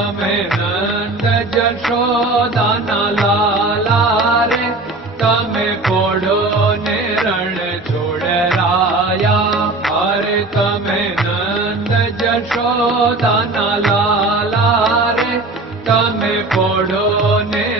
તમે નંદ જશોદાના લાલા રે તમે કોડો ને રણ છોડરાયા અરે તમે નંદ જશોદાના લાલા રે તમે કોડો ને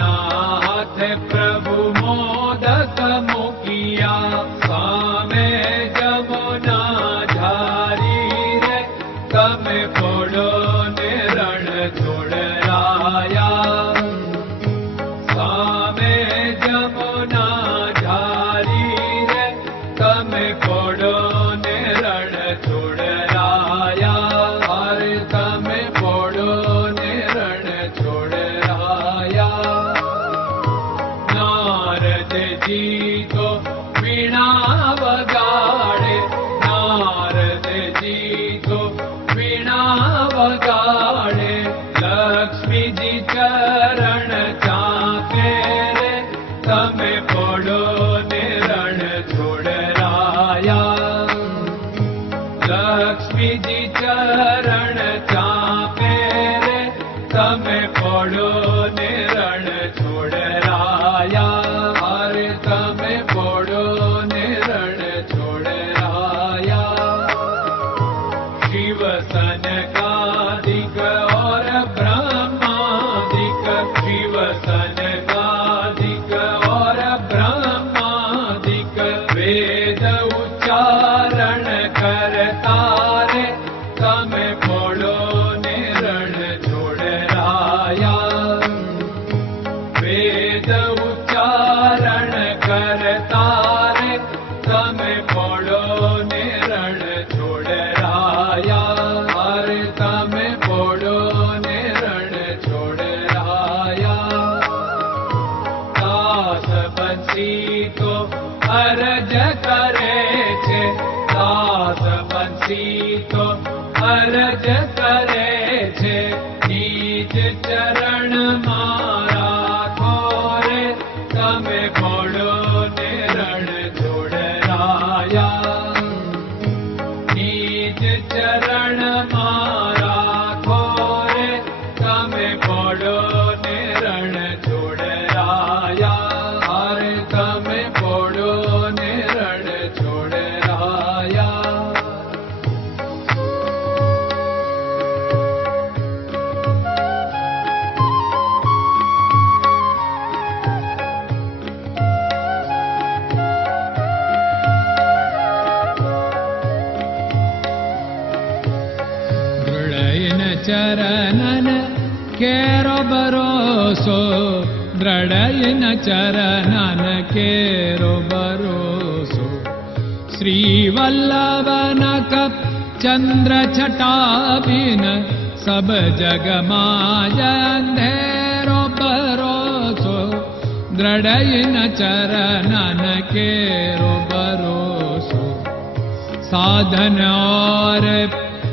चरण चापे रे निरण छोड़ तमें पड़ो निरण छोड़ राया। शिव सन का चरणन केरो भरोसो द्रडयन चरणन केरो भरोसो श्रीवल्लभ चन्द्र छटाभि सब जगमाजेरो भरोसो द्रढयन चरणन केरो भरोसो साधन और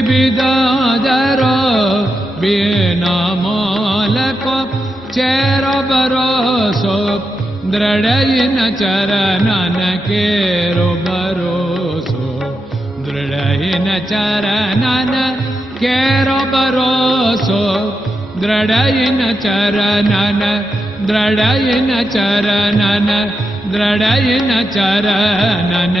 द्विविदादर बिना मालको चेर बरोसो दृढयिन चरणन केरो बरोसो दृढयिन चरणन केरो बरोसो दृढयिन चरणन दृढयिन चरणन दृढयिन चरणन